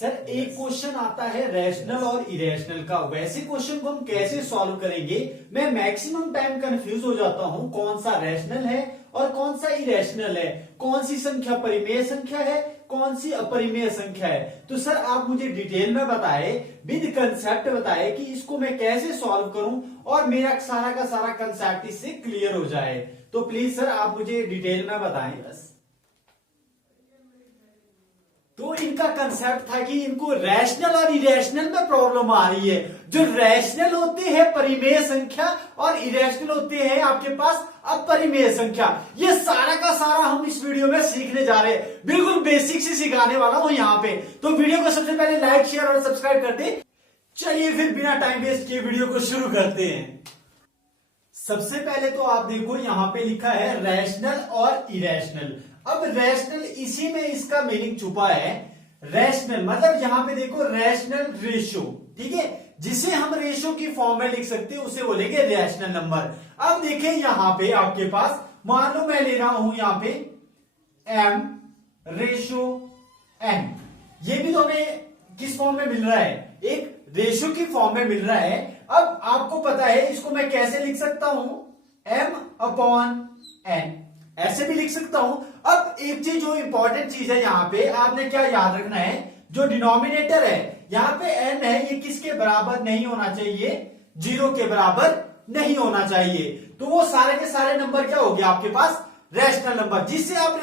Sir एक question आता है रैशनल और इरेशनल का। वैसे क्वेश्चन को हम कैसे सॉल्व करेंगे, मैं मैक्सिमम टाइम कंफ्यूज हो जाता हूं कौन सा रैशनल है और कौन सा इरेशनल है, कौन सी संख्या परिमेय संख्या है, कौन सी अपरिमेय संख्या है। तो सर आप मुझे डिटेल में बताए, विद कंसेप्ट बताए कि इसको मैं कैसे सॉल्व करूं और मेरा सारा का सारा कंसेप्ट इससे क्लियर हो जाए। तो प्लीज सर आप मुझे डिटेल में बताएं बस। तो इनका कंसेप्ट था कि इनको रैशनल और इरेशनल में प्रॉब्लम आ रही है। जो रैशनल होते हैं परिमेय संख्या और इरेशनल होते हैं आपके पास अपरिमेय संख्या। ये सारा का सारा हम इस वीडियो में सीखने जा रहे हैं, बिल्कुल बेसिक से सिखाने वाला हूं यहाँ पे। तो वीडियो को सबसे पहले लाइक शेयर और सब्सक्राइब कर दे। चलिए फिर बिना टाइम वेस्ट किए वीडियो को शुरू करते हैं। सबसे पहले तो आप देखो यहाँ पे लिखा है रैशनल और इरेशनल। अब रैशनल इसी में इसका मीनिंग छुपा है। रैशनल मतलब यहाँ पे देखो रैशनल रेशो, ठीक है, जिसे हम रेशो की फॉर्म में लिख सकते हैं उसे बोलेंगे रैशनल नंबर। अब देखें यहाँ पे आपके पास, मान लो मैं ले रहा हूं यहाँ पे m रेशो n। ये भी तो हमें किस फॉर्म में मिल रहा है, एक रेशो की फॉर्म में मिल रहा है। अब आपको पता है इसको मैं कैसे लिख सकता हूं, m/n ऐसे भी लिख सकता हूं। अब एक चीज जो इंपॉर्टेंट चीज है यहाँ पे आपने क्या याद रखना है, जो डिनोमिनेटर है यहाँ पे n है, ये किसके बराबर नहीं होना चाहिए, 0 के बराबर नहीं होना चाहिए। तो वो सारे के सारे नंबर क्या हो गया आपके पास, रैशनल नंबर, जिससे आप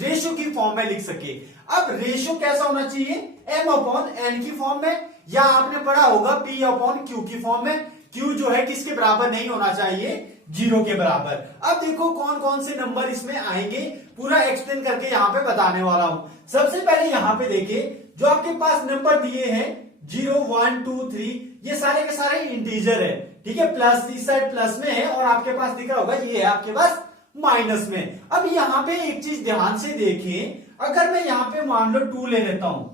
रेशो की फॉर्म में लिख सके। अब रेशो कैसा होना चाहिए, m/n की फॉर्म में, या आपने पढ़ा होगा p/q की फॉर्म में। q जो है किसके बराबर नहीं होना चाहिए, 0 के बराबर। अब देखो कौन कौन से नंबर इसमें आएंगे, पूरा एक्सप्लेन करके यहाँ पे बताने वाला हूं। सबसे पहले यहाँ पे देखिए जो आपके पास नंबर दिए हैं 0 1 2 3, ये सारे के सारे इंटीजर है, ठीक है, प्लस इस साइड प्लस में है और आपके पास दिख रहा होगा ये है आपके पास माइनस में। अब यहाँ पे एक चीज ध्यान से देखिए, अगर मैं यहाँ पे मान लो 2 ले लेता हूं,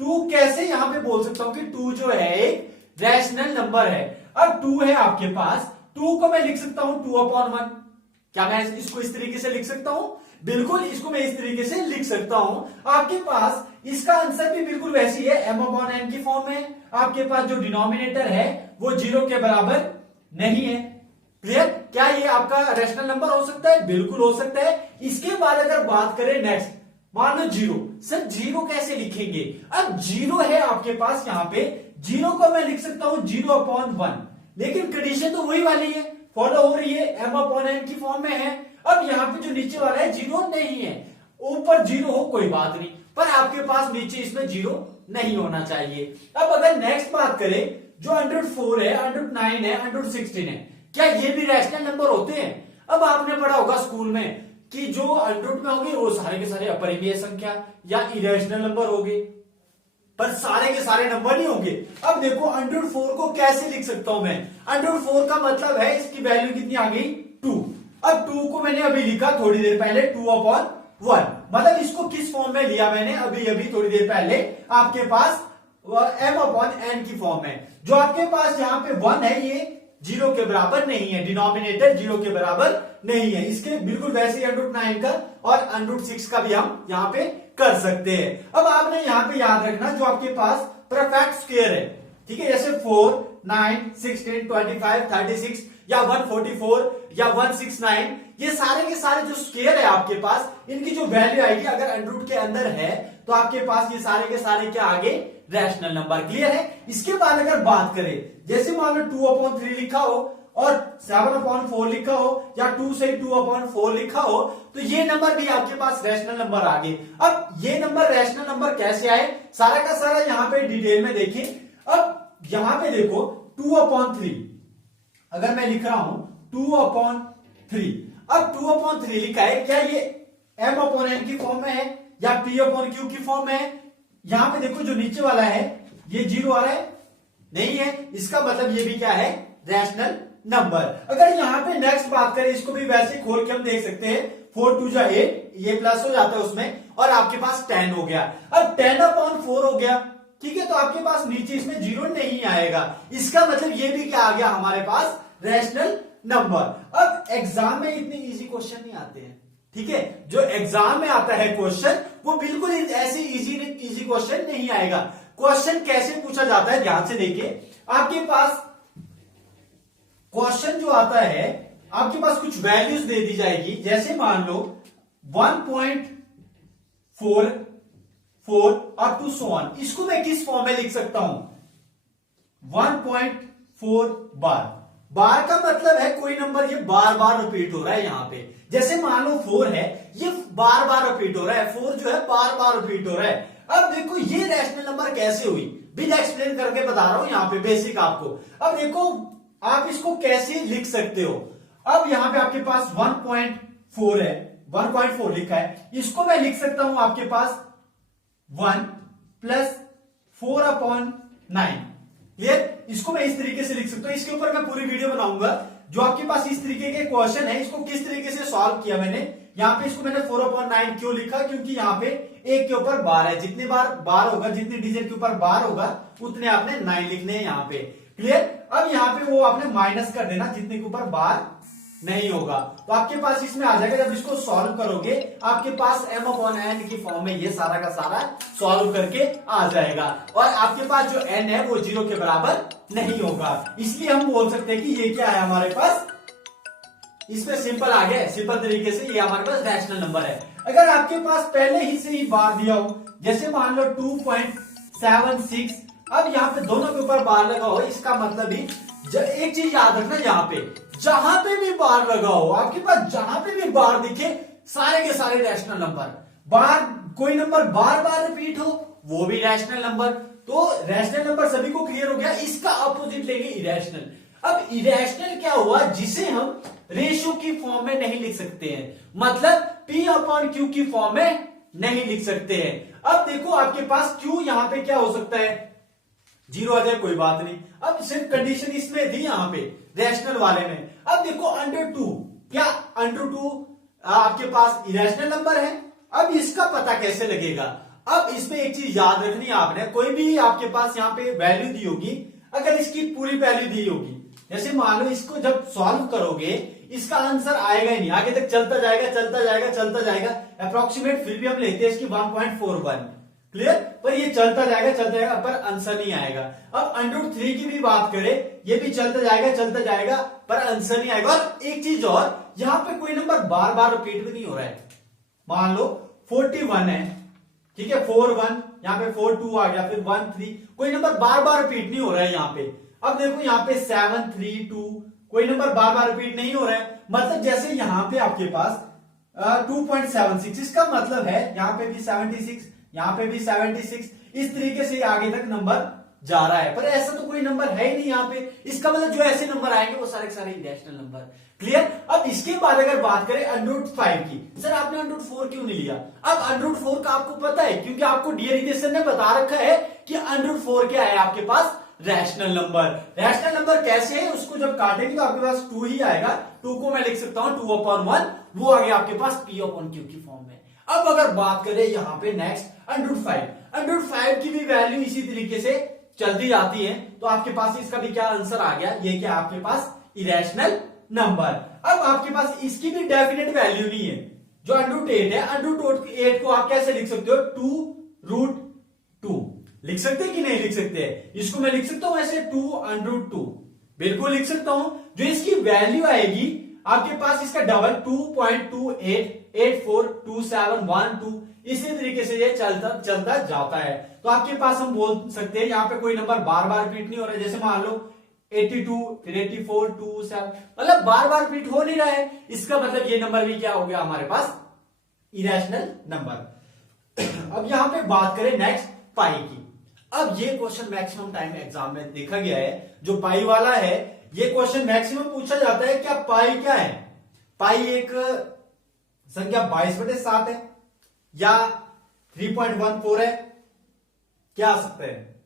2 कैसे यहाँ पे बोल सकता हूं कि 2 जो है एक रैशनल नंबर है। अब 2 है आपके पास, 2 को मैं लिख सकता हूं 2/1। क्या मैं इसको इस तरीके से लिख सकता हूं, बिल्कुल इसको मैं इस तरीके से लिख सकता हूं। आपके पास इसका आंसर भी बिल्कुल वैसी है, m/n की फॉर्म में। आपके पास जो डिनोमिनेटर है वो 0 के बराबर नहीं है। क्लियर, क्या ये आपका रैशनल नंबर हो सकता है, बिल्कुल हो सकता है। इसके बाद अगर बात करें नेक्स्ट, मान लो 0, सर 0 कैसे लिखेंगे। अब 0 है आपके पास, यहाँ पे 0 को मैं लिख सकता हूं 0/1, लेकिन कंडीशन तो वही वाली है, फॉलो हो रही है, m/n की फॉर्म में है। अब यहाँ पे जो नीचे वाला है 0 नहीं है, ऊपर 0 हो कोई बात नहीं, पर आपके पास नीचे इसमें 0 नहीं होना चाहिए। अब अगर नेक्स्ट बात करें, जो 104 है, 109 है, 116 है, क्या ये भी रैशनल नंबर होते हैं। अब आपने पढ़ा होगा स्कूल में कि जो 100 में होंगे वो सारे के सारे अपरिमेय संख्या या इरेशनल नंबर होंगे, पर सारे के सारे नंबर नहीं होंगे। अब देखो 104 को कैसे लिख सकता हूं मैं, 104 का मतलब है इसकी वैल्यू कितनी आ गई, 2। अब 2 को मैंने अभी लिखा थोड़ी देर पहले 2/1, मतलब इसको किस फॉर्म में लिया मैंने अभी अभी थोड़ी देर पहले, आपके पास m/n की फॉर्म में। जो आपके पास यहाँ पे 1 है ये 0 के बराबर नहीं है, डिनोमिनेटर 0 के बराबर नहीं है। इसके बिल्कुल वैसे 109 का और 106 का भी हम यहाँ पे कर सकते हैं। अब आपने यहाँ पे याद रखना जो आपके पास परफेक्ट स्क्वायर है, ठीक है, जैसे 4 9 16 25 36 या 144 या 169, ये सारे के सारे जो स्क्वायर है आपके पास, इनकी जो वैल्यू आएगी अगर अंडर के अंदर है तो आपके पास ये सारे के सारे क्या आगे, रैशनल नंबर। क्लियर है। इसके बाद अगर बात करें, जैसे मान लो 2/3 लिखा हो और 7/4 लिखा हो या 2 से 2/4 लिखा हो, तो ये नंबर भी आपके पास रैशनल नंबर आ गए। अब ये नंबर रैशनल नंबर कैसे आए, सारा का सारा यहाँ पे डिटेल में देखिए। अब यहाँ पे देखो 2/3 अगर मैं लिख रहा हूं 2/3, अब 2/3 लिखा है, क्या ये m/n की फॉर्म में है या p/q की फॉर्म में है। यहां पे देखो जो नीचे वाला है ये 0 आ रहा है, नहीं है, इसका मतलब ये भी क्या है, रैशनल नंबर। अगर यहाँ पे नेक्स्ट बात करें, इसको भी वैसे खोल के हम देख सकते हैं, 4 2 8, ये प्लस हो जाता है उसमें और आपके पास 10 हो गया। अब 10/4 हो गया, ठीक है, तो आपके पास नीचे इसमें 0 नहीं आएगा, इसका मतलब ये भी क्या आ गया हमारे पास, रैशनल नंबर। अब एग्जाम में इतने इजी क्वेश्चन नहीं आते हैं, ठीक है, जो एग्जाम में आता है क्वेश्चन वो बिल्कुल ऐसे इजी क्वेश्चन नहीं आएगा। क्वेश्चन कैसे पूछा जाता है ध्यान से देखिए। आपके पास क्वेश्चन जो आता है, आपके पास कुछ वैल्यूज दे दी जाएगी, जैसे मान लो 1.44 अप टू सो ऑन। इसको मैं किस फॉर्म में लिख सकता हूं? 1.4 बार का मतलब है कोई नंबर ये बार बार रिपीट हो रहा है यहां पे। जैसे मान लो 4 है, ये बार बार रिपीट हो रहा है, 4 जो है बार बार रिपीट हो रहा है। अब देखो ये रैशनल नंबर कैसे हुई, बिन एक्सप्लेन करके बता रहा हूं यहां पे बेसिक आपको। अब देखो आप इसको कैसे लिख सकते हो। अब यहां पे आपके पास 1.4 है, 1.4 लिखा है, इसको मैं लिख सकता हूं आपके पास 1 प्लस 4/9। ये इसको मैं इस तरीके से लिख सकता हूं। इसके ऊपर मैं पूरी वीडियो बनाऊंगा। जो आपके पास इस तरीके के क्वेश्चन है, इसको किस तरीके से सॉल्व किया मैंने। यहां पे इसको मैंने 4/9 क्यों लिखा, क्योंकि यहां पे एक के ऊपर बार है, जितनी बार बार होगा, जितनी डिजिट के ऊपर बार होगा उतने आपने 9 लिखने हैं यहां पे। क्लियर? अब यहां पे वो आपने माइनस कर देना जितने के ऊपर बार नहीं होगा, तो आपके पास इसमें आ जाएगा। जब इसको सॉल्व करोगे आपके पास m/n की फॉर्म में ये सारा का सारा सॉल्व करके आ जाएगा, और आपके पास जो n है वो 0 के बराबर नहीं होगा। इसलिए हम बोल सकते हैं कि ये क्या है हमारे पास, इसमें सिंपल आ गया, सिंपल तरीके से ये हमारे पास रैशनल नंबर है। अगर आपके पास पहले ही से ही बार दिया हो, जैसे मान लो 2.76, अब यहाँ पे दोनों के ऊपर बार लगा हो, इसका मतलब ही एक चीज याद रखना, यहाँ पे जहां पे भी बार लगा हो, आपके पास जहां पे भी बार दिखे, सारे के सारे रैशनल नंबर। बार कोई नंबर बार बार रिपीट हो वो भी रैशनल नंबर। तो रैशनल नंबर सभी को क्लियर हो गया। इसका अपोजिट लेंगे इरेशनल। अब इरेशनल क्या हुआ, जिसे हम रेशियो की फॉर्म में नहीं लिख सकते हैं, मतलब P/Q की फॉर्म में नहीं लिख सकते हैं। अब देखो आपके पास Q यहां पे क्या हो सकता है, 0 आ जाए कोई बात नहीं। अब सिर्फ कंडीशन इसमें थी यहां पे रैशनल वाले में। अब देखो √2, क्या √2 आपके पास इरेशनल नंबर है। अब इसका पता कैसे लगेगा। अब इसमें एक चीज याद रखनी है आपने, कोई भी आपके पास यहाँ पे वैल्यू दी होगी, अगर इसकी पूरी वैल्यू दी होगी, जैसे मान लो इसको जब सॉल्व करोगे इसका आंसर आएगा ही नहीं, आगे तक चलता जाएगा चलता जाएगा चलता जाएगा। अप्रोक्सीमेट फिर भी हम लेते हैं इसकी 1.41, क्लियर, पर ये चलता जाएगा पर आंसर नहीं आएगा। अब √3 की भी बात करें, ये भी चलता जाएगा पर आंसर नहीं आएगा। और एक चीज और, यहां पे कोई नंबर बार बार रिपीट भी नहीं हो रहा है। मान लो 41 है, ठीक है, 41, यहाँ पे 42 आ गया, फिर 13, कोई नंबर बार बार रिपीट नहीं हो रहा है यहाँ पे। अब देखो यहाँ पे 732, कोई नंबर बार बार रिपीट नहीं हो रहा है, मतलब जैसे यहाँ पे आपके पास 2.76, इसका मतलब है यहाँ पे भी 76, यहाँ पे भी 76, इस तरीके से आगे तक नंबर जा रहा है। पर ऐसा तो कोई नंबर है ही नहीं यहाँ पे, इसका मतलब जो ऐसे नंबर आएंगे वो सारे के सारे इरेशनल नंबर। क्लियर? अब इसके बाद अगर बात करें √5 की, सर आपने √4 क्यों नहीं लिया। अब √4 का आपको पता है, क्योंकि आपको डीरिवेशन ने बता रखा है कि √4 क्या है आपके पास, रैशनल नंबर। रैशनल नंबर कैसे है, उसको जब काटेंगे तो आपके पास 2 ही आएगा। 2 को मैं लिख सकता हूं 2/1, वो आ गया आपके पास P/Q की फॉर्म में। अब अगर बात करें यहाँ पे नेक्स्ट √5 की भी वैल्यू इसी तरीके से चलती जाती है, तो आपके पास इसका भी क्या आंसर आ गया, ये क्या आपके पास इरेशनल नंबर। अब आपके पास इसकी भी डेफिनेट वैल्यू नहीं है। जो √8 है, √8 को आप कैसे लिख सकते हो, 2√2 लिख सकते हैं कि नहीं लिख सकते हैं। इसको मैं लिख सकता हूं ऐसे 2√2, बिल्कुल लिख सकता हूं। जो इसकी वैल्यू आएगी आपके पास, इसका डबल 2.28842712, इसी तरीके से ये चलता जाता है। तो आपके पास हम बोल सकते हैं यहाँ पे कोई नंबर बार बार रिपीट नहीं हो रहा है। जैसे मान लो 82, फिर 84, 27, मतलब बार बार रिपीट हो नहीं रहा है, इसका मतलब ये नंबर भी क्या हो गया हमारे पास, इरेशनल नंबर। अब यहां पे बात करें नेक्स्ट पाई की। अब ये क्वेश्चन मैक्सिमम टाइम एग्जाम में देखा गया है, जो पाई वाला है, ये क्वेश्चन मैक्सिमम पूछा जाता है। क्या पाई क्या है, पाई एक संख्या 22/7 है या 3.14 है, क्या आ सकता है।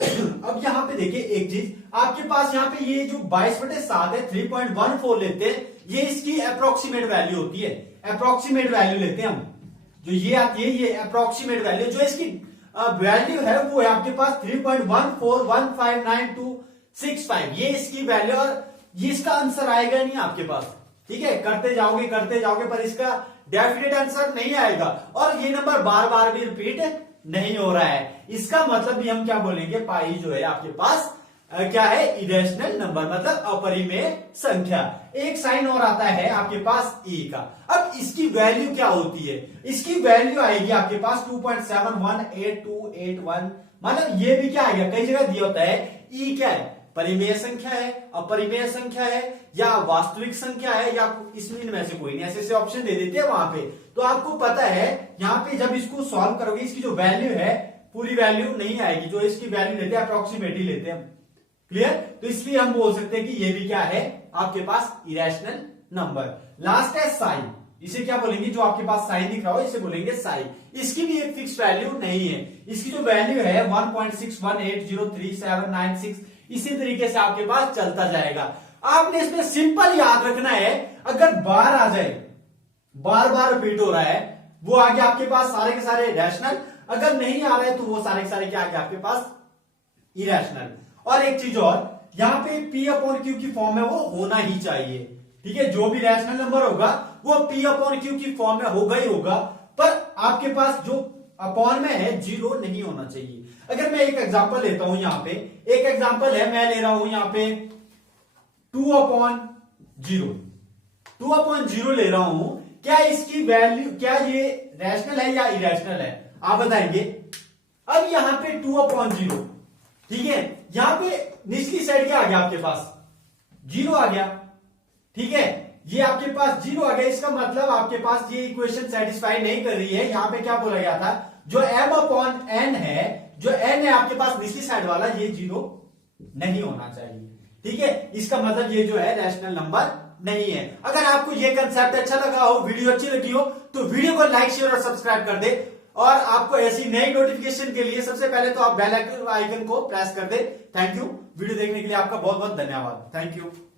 अब यहां पे देखिए एक चीज, आपके पास यहां पे ये जो 22/7 है, 3.14 लेते हैं, ये इसकी अप्रोक्सीमेट वैल्यू होती है। अप्रोक्सीमेट वैल्यू लेते हैं हम, जो ये आती है ये अप्रोक्सीमेट वैल्यू, जो इसकी वैल्यू है वो है आपके पास 3.14159265, ये इसकी वैल्यू, और ये इसका आंसर आएगा नहीं आपके पास, ठीक है, करते जाओगे पर इसका डेफिनेट आंसर नहीं आएगा। और ये नंबर बार बार भी रिपीट नहीं हो रहा है, इसका मतलब भी हम क्या बोलेंगे, पाई जो है आपके पास क्या है, इरेशनल नंबर, मतलब अपरिमेय संख्या। एक साइन और आता है आपके पास e का। अब इसकी वैल्यू क्या होती है, इसकी वैल्यू आएगी आपके पास 2.718281, मतलब ये भी क्या आएगा, कई जगह दिया होता है e क्या है, परिमेय संख्या है, अपरिमेय संख्या है, या वास्तविक संख्या है, या इसमें में से कोई नहीं, ऐसे ऑप्शन दे देते हैं वहां पे। तो आपको पता है यहाँ पे जब इसको सॉल्व करोगे, इसकी जो वैल्यू है पूरी वैल्यू नहीं आएगी, जो इसकी वैल्यू लेते हैं अप्रोक्सीमेटली लेते हैं, क्लियर। तो इसलिए हम बोल सकते हैं कि ये भी क्या है आपके पास इरेशनल नंबर। लास्ट है साई, इसे क्या बोलेंगे, जो आपके पास साइन दिख रहा हो इसे बोलेंगे साई। इसकी भी एक फिक्स वैल्यू नहीं है, इसकी जो वैल्यू है 1.61803796, इसी तरीके से आपके पास चलता जाएगा। आपने इसमें सिंपल याद रखना है, अगर बार आ जाए, बार बार रिपीट हो रहा है, वो आगे आपके पास सारे के सारे रैशनल, अगर नहीं आ रहे तो वो सारे के सारे क्या आगे आपके पास इरेशनल। और एक चीज और, यहां पे P/Q की फॉर्म है वो होना ही चाहिए, ठीक है, जो भी रैशनल नंबर होगा वो P/Q की फॉर्म में होगा ही होगा, पर आपके पास जो अपॉन में है 0 नहीं होना चाहिए। अगर मैं एक एग्जांपल लेता हूं, यहां पे एक एग्जांपल है, मैं ले रहा हूं यहां पे 2/0, 2/0 ले रहा हूं, क्या इसकी वैल्यू, क्या ये रैशनल है या इरेशनल है, आप बताएंगे। अब यहां पे 2/0, ठीक है, यहां पे निचली साइड क्या आ गया आपके पास, 0 आ गया, ठीक है, ये आपके पास 0 आ गया, इसका मतलब आपके पास ये इक्वेशन सेटिस्फाई नहीं कर रही है। यहां पे क्या बोला गया था, जो m/n है, जो n है आपके पास निचली साइड वाला, ये 0 नहीं होना चाहिए, ठीक है, इसका मतलब ये जो है रैशनल नंबर नहीं है। अगर आपको ये कंसेप्ट अच्छा लगा हो, वीडियो अच्छी लगी हो, तो वीडियो को लाइक शेयर और सब्सक्राइब कर दे, और आपको ऐसी नई नोटिफिकेशन के लिए सबसे पहले तो आप बेल आइकन को प्रेस कर दे। थैंक यू, वीडियो देखने के लिए आपका बहुत बहुत धन्यवाद, थैंक यू।